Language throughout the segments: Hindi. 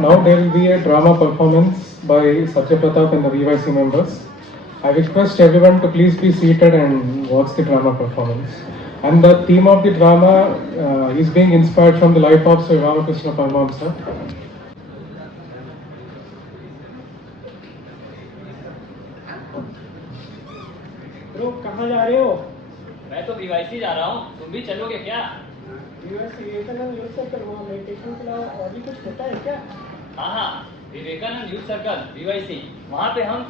Now there will be a drama performance by Satya Pratap and the VYC members. I request everyone to please be seated and watch the drama performance. And the theme of the drama is being inspired from the life of Sri Ramakrishna Paramahamsa. Bro कहाँ जा रहे हो? मैं तो वीवाईसी जा रहा हूँ, तुम भी चलोगे क्या? विवेकानंद यूथ सर्कल वहाँ मेडिटेशन के अलावा और भी कुछ होता है क्या? हाँ, विवेकानंद यूथ सर्कल वीवाईसी, वहाँ पे हम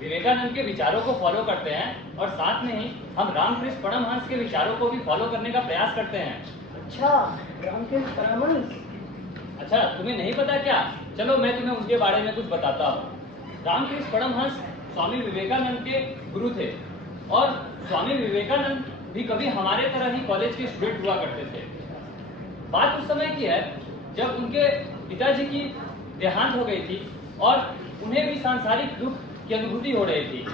विवेकानंद के विचारों को फॉलो करते हैं और साथ में ही हम रामकृष्ण परमहंस के विचारों को भी फॉलो करने का प्रयास करते हैं। अच्छा, रामकृष्ण परमहंस? अच्छा, तुम्हें नहीं पता क्या? चलो मैं तुम्हें उनके बारे में कुछ बताता हूँ। रामकृष्ण परमहंस स्वामी विवेकानंद के गुरु थे और स्वामी विवेकानंद भी कभी हमारे तरह ही कॉलेज के स्टूडेंट हुआ करते थे। बात उस समय की है जब उनके पिताजी की देहांत हो गई थी और उन्हें भी सांसारिक दुख की अनुभूति हो रही थी,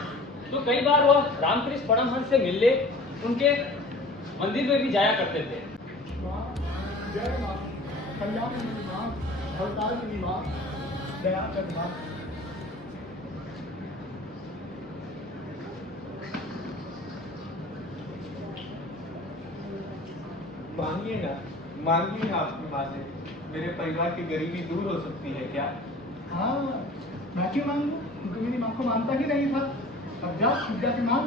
तो कई बार वह रामकृष्ण परमहंस से मिलने उनके मंदिर में भी जाया करते थे। मांगिए ना आपकी माँ से। मेरे परिवार की गरीबी दूर हो सकती है क्या? हाँ, मैं क्यों मांगू? क्योंकि मेरी माँ को मानता ही नहीं था। अब जा विद्या की मांग।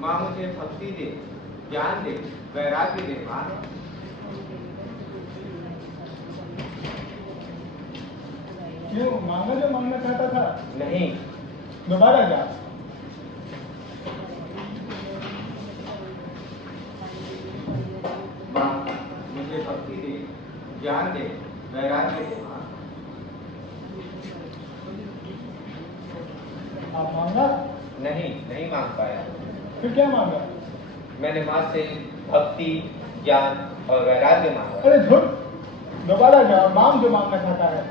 माँ मुझे भक्ति दे, ज्ञान दे, वैराग्य दे। माँ क्यों मांगा जो मांगना चाहता था? नहीं। दोबारा जा। माँ मुझे भक्ति दे, ज्ञान दे, वैराग्य दे। आप मांगा? नहीं मांग पाया। फिर क्या मांगा? मैंने माँ से भक्ति, ज्ञान और वैराग्य मांगा। अरे झूठ! दोबारा जा, मांग जो मांगना चाहता है।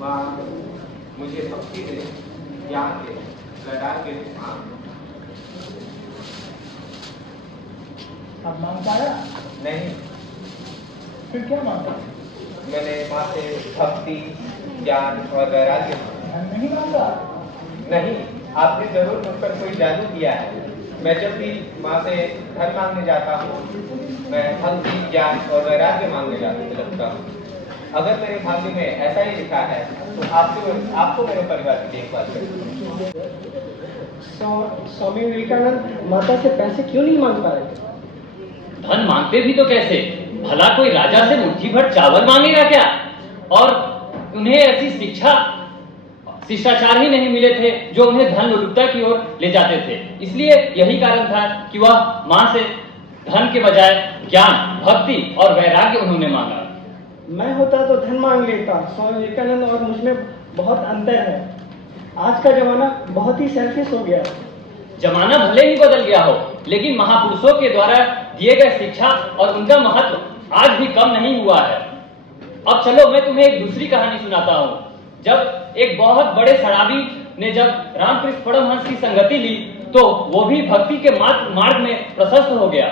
माँ मुझे भक्ति दे, ज्ञान दे, वैराग्य दे। आप मांग पाया? नहीं। फिर क्या मांगा? मैंने माँ से भक्ति, ज्ञान और वैराग्य मांगा। नहीं मांगा? नहीं, आपने जरूर मुझ पर कोई जादू किया है। मैं जब भी माँ से धन मांगने जाता हूँ, मैं भक्ति, ज्ञान और वैराग्य मांगने लगता हूँ। अगर मेरे भाग्य में ऐसा ही लिखा है तो आपको मेरे परिवार की देखभाल करनी। स्वामी विवेकानंद माता से पैसे क्यों नहीं मांग पाए? धन मांगते भी तो कैसे? भला कोई राजा से मुट्ठी भर चावल मांगेगा क्या? और उन्हें ऐसी शिष्टाचार ही नहीं मिले थे जो उन्हें धन लोलुपता की ओर ले जाते थे। इसलिए यही कारण था कि वह मां से धन के बजाय ज्ञान, भक्ति और वैराग्य उन्होंने मांगा। मैं होता तो धन मांग लेता। स्वामी विवेकानंद और मुझ में बहुत अंतर है। आज का जमाना बहुत ही सेल्फिश हो गया। जमाना भले ही बदल गया हो, लेकिन महापुरुषों के द्वारा दिए गए शिक्षा और उनका महत्व आज भी कम नहीं हुआ है। अब चलो मैं तुम्हें एक दूसरी कहानी सुनाता हूँ। जब एक बहुत बड़े शराबी ने जब रामकृष्ण परमहंस की संगति ली, तो वो भी भक्ति के मार्ग में प्रशस्त हो गया।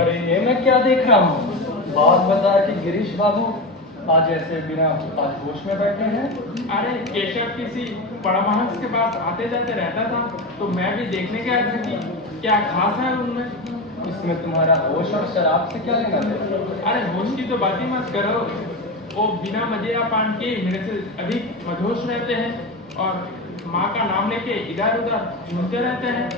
अरे ये मैं क्या देख रहा हूँ? बात बता कि गिरीश बाबू आज ऐसे बिना आज होश में बैठे हैं। अरे केशव किसी परमहंस के पास आते जाते रहता था, तो मैं भी देखने गया था कि क्या खास है उनमें। इसमें तुम्हारा होश और शराब से क्या लेना देना? अरे होश की तो बात ही मत करो, वो बिना मदिरा पान के मेरे से अधिक मदहोश रहते हैं और माँ का नाम लेके इधर उधर घूमते रहते हैं।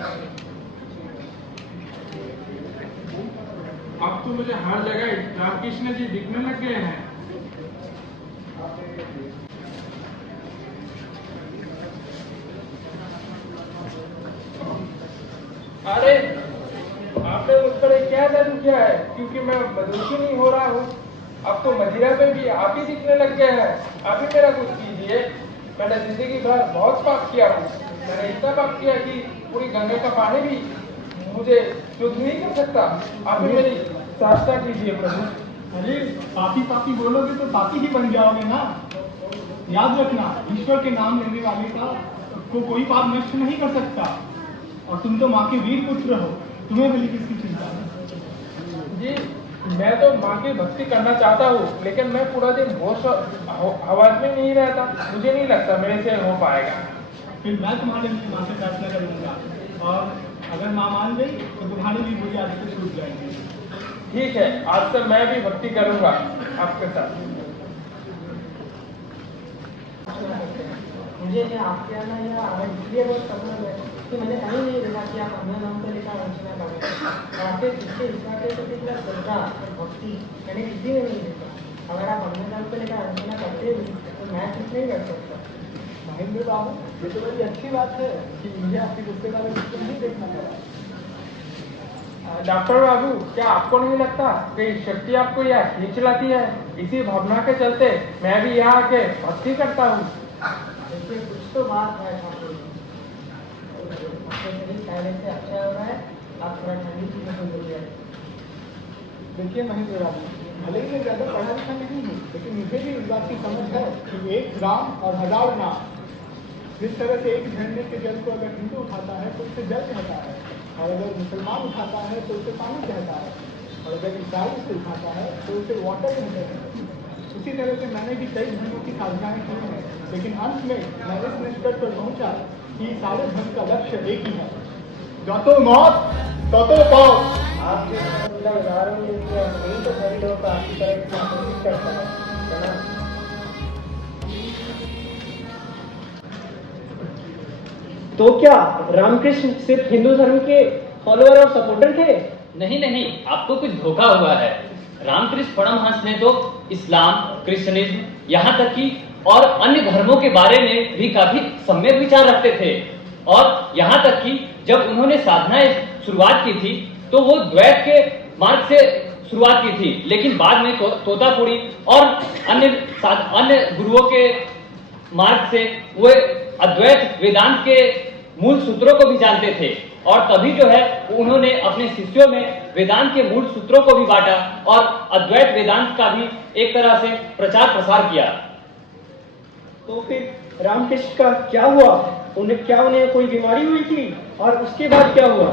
अब तो मुझे हर जगह रामकृष्ण जी दिखने लग गए हैं। अरे आपने मुझ पर क्या जादू किया है? क्योंकि मैं मदहोशी नहीं हो रहा हूँ। अब तो मदिरा पे भी आप ही दिखने लग गए हैं। आप ही मेरा कुछ कीजिए। मैंने जिंदगी भर बहुत पाप किया हूँ। मैंने इतना पाप किया कि पूरी गंगा का पानी भी मुझे शुद्ध नहीं कर सकता। आप ही मेरी सहायता कीजिए प्रभु। अरे पापी पापी बोलोगे तो पापी ही बन जाओगे ना। याद रखना, ईश्वर के नाम लेने वाले को कोई पाप नष्ट नहीं कर सकता। और तुम तो माँ के वीर पुत्र हो, तुम्हें भली किसकी चिंता है? जी, मैं तो माँ की भक्ति करना चाहता हूँ, लेकिन मैं पूरा दिन होश आवाज में नहीं रहता। मुझे नहीं लगता मेरे से हो पाएगा। फिर मैं तुम्हारे लिए माँ से प्रार्थना करूंगा, और अगर माँ मान गई तो तुम्हारी भी बुरी आदतें छूट जाएंगी। ठीक है, आज से मैं भी भक्ति करूंगा आपके साथ। मुझे आपके आना यहाँ इसलिए बहुत पसंद है कि मैंने कहीं नहीं देखा कि आप अपना नाम को लेकर अर्चना कर रहे हैं। और आपके पीछे ईश्वर के प्रति इतना श्रद्धा और भक्ति मैंने किसी में नहीं देखा। अगर आप अपने नाम को लेकर अर्चना करते भी तो मैं कुछ नहीं कर सकता। महेंद्र बाबू, ये तो बड़ी अच्छी बात है कि मुझे आपके गुस्से वाले गुस्से नहीं देखना पड़ा। डॉक्टर बाबू, क्या आपको नहीं लगता कि शक्ति आपको यहाँ खींच लाती है? इसी भावना के चलते मैं भी यहाँ आके भक्ति करता हूँ। देखिए, कुछ तो बात है ठाकुर जी। आपके शरीर पहले से अच्छा हो रहा है, आप थोड़ा ठंडी चीज़ों को ले जाए। देखिए महेंद्र बाबू, भले ही मैं ज़्यादा पढ़ा लिखा नहीं हूँ, लेकिन मुझे भी इस बात की समझ है कि एक राम और हजार नाम। जिस तरह से एक झरने के जल को अगर हिंदू उठाता है तो उसे जल कहता है, और अगर मुसलमान उठाता है तो उसे पानी कहता है, और अगर ईसाई उसे उठाता है तो उसे वाटर कहते हैं। उसी तरह से मैंने भी कई धर्मों की साधनाएं की हैं, लेकिन अंत में मैं इस निष्कर्ष पर पहुंचा कि सारे धर्म का लक्ष्य एक ही है, जतो मौत ततो पाप। आपके उदाहरण देते हैं, नहीं तो सभी लोग आपकी तरह इतना कोशिश करता है ना। तो क्या रामकृष्ण सिर्फ हिंदू धर्म के फॉलोअर और सपोर्टर थे? नहीं नहीं, आपको कुछ धोखा हुआ है। रामकृष्ण परमहंस ने तो इस्लाम, क्रिश्चियनिज्म, यहाँ तक कि और अन्य धर्मों के बारे में भी काफी सम्यक विचार रखते थे। और यहाँ तक कि जब उन्होंने साधनाएं शुरुआत की थी तो वो द्वैत के मार्ग से शुरुआत की थी, लेकिन बाद में तोतापुरी और अन्य गुरुओं के मार्ग से वे अद्वैत वेदांत के मूल सूत्रों को भी जानते थे। और तभी जो है उन्होंने अपने शिष्यों में वेदांत के मूल सूत्रों को भी बांटा और अद्वैत वेदांत का भी एक तरह से प्रचार प्रसार किया। तो फिर रामकृष्ण का क्या हुआ? उन्हें कोई बीमारी हुई थी और उसके बाद क्या हुआ?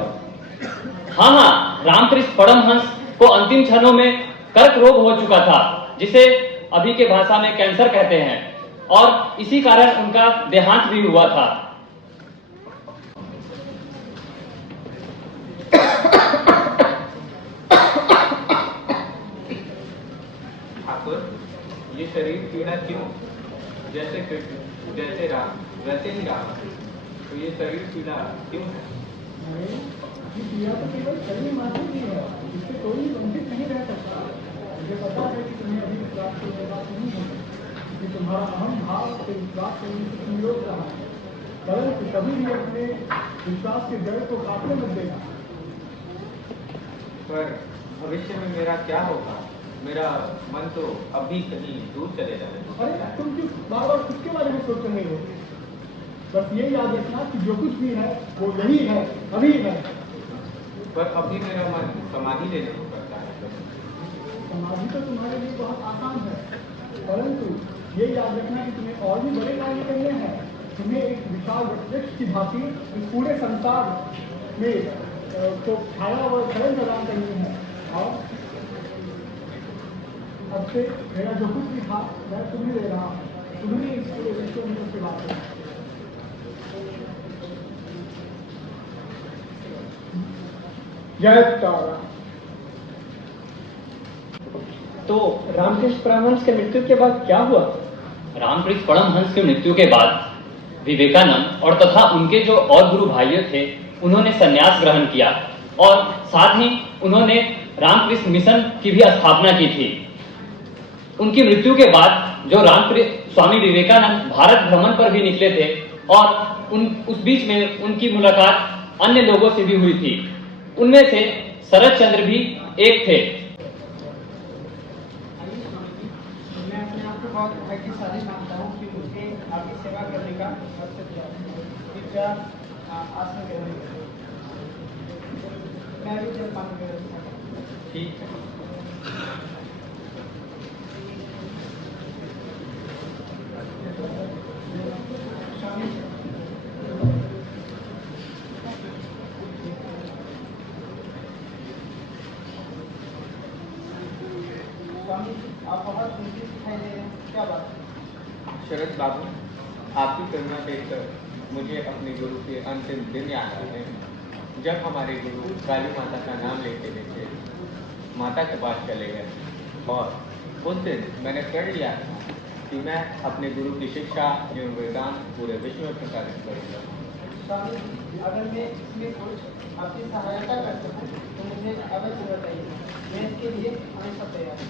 हाँ, रामकृष्ण परमहंस को अंतिम क्षणों में कर्क रोग हो चुका था, जिसे अभी के भाषा में कैंसर कहते हैं, और इसी कारण उनका देहांत भी हुआ था। ठाकुर, ये शरीर पीड़ा क्यों? जैसे कृष्ण, जैसे राम, वैसे ही राम, तो ये शरीर पीड़ा क्यों है? ये पीड़ा तो केवल शरीर मात्र की है, इससे कोई वंचित नहीं रह सकता। मुझे पता है कि तुम्हें अभी विश्वास की बात नहीं है, कि तुम्हारा अहम भाव से विश्वास करने से तुम रोक रहा है, परंतु कभी भी अपने विश्वास के जड़ को काटने मत देना। पर भविष्य में मेरा क्या होगा? मेरा मन तो अभी कहीं दूर चले जाएगा। अरे तुम क्यों बार बार किसके बारे में सोच रहे हो? बस ये याद रखना कि जो कुछ भी है वो यही है, अभी है। पर अभी मेरा मन समाधि लेने को करता है। समाधि तो तुम्हारे लिए बहुत आसान है, परंतु ये याद रखना कि तुम्हें और भी बड़े कार्य करने हैं। तुम्हें एक विशाल वृक्ष की भांति इस पूरे संसार में तो छाया व धर्म प्रदान करनी है। और अब से मेरा जो कुछ भी था मैं तुम्हें दे रहा हूँ, तुम्हें इस पूरे विश्व में मुझसे बात है। जय तारा। तो रामकृष्ण परमहंस के मृत्यु के बाद क्या हुआ? रामकृष्ण परमहंस की मृत्यु के बाद विवेकानंद और तथा उनके जो और गुरु भाइयों थे उन्होंने संन्यास ग्रहण किया, और साथ ही उन्होंने रामकृष्ण मिशन की भी स्थापना की थी। उनकी मृत्यु के बाद जो रामकृष्ण स्वामी विवेकानंद भारत भ्रमण पर भी निकले थे, और उस बीच में उनकी मुलाकात अन्य लोगों से भी हुई थी। उनमें से शरद चंद्र भी एक थे। मैं अपने आप को बहुत भाग्यशाली मानता हूँ कि मुझे आपकी सेवा करने का अवसर दिया। कृपया आसन ग्रहण करें। मैं भी जल पान कर रहा हूँ। ठीक है। बहुत बिजी दिखाई दे रहे हैं, क्या बात है? शरद बाबू, आपकी करुणा देखकर मुझे अपने गुरु के अंतिम दिन याद आ रहे हैं, जब हमारे गुरु काली माता का नाम लेते लेते माता के पास चले गए और उस दिन मैंने प्रण लिया था कि मैं अपने गुरु की शिक्षा एवं वेदांत पूरे विश्व में प्रसारित करूँगा। स्वामी जी, अगर मैं इसमें कुछ आपकी सहायता कर सकूं तो मुझे अवश्य बताइए, मैं इसके लिए हमेशा तैयार हूँ।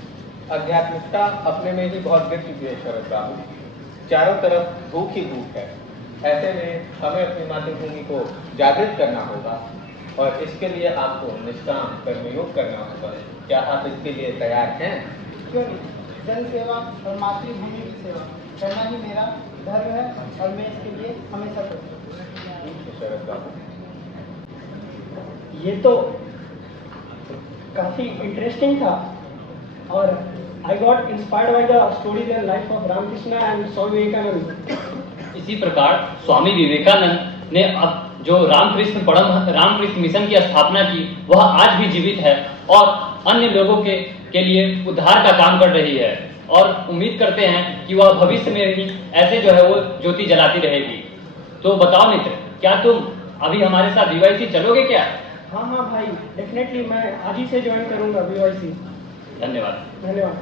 आध्यात्मिकता अपने में ही बहुत गिर चुकी है शरद बाबू, चारों तरफ भूख ही भूख है। ऐसे में हमें अपनी मातृभूमि को जागृत करना होगा और इसके लिए आपको निष्काम कर्मयोग करना होगा। क्या आप इसके लिए तैयार हैं? क्यों नहीं, जन सेवा और मातृभूमि की सेवा करना ही मेरा धर्म है और मैं इसके लिए हमेशा करूँगा। ठीक है शरद बाबू। ये तो काफी इंटरेस्टिंग था और I got inspired by the stories and life of Ramakrishna and Swami Vivekananda. इसी प्रकार स्वामी विवेकानंद ने अब जो रामकृष्ण मिशन की स्थापना की, वह आज भी जीवित है और अन्य लोगों के लिए उद्धार का काम कर रही है और उम्मीद करते हैं कि वह भविष्य में भी ऐसे जो है वो ज्योति जलाती रहेगी। तो बताओ मित्र, क्या तुम अभी हमारे साथ बीवाईसी चलोगे क्या? हाँ हाँ भाई, डेफिनेटली मैं आज ही से ज्वाइन करूंगा बीवाईसी। धन्यवाद। धन्यवाद।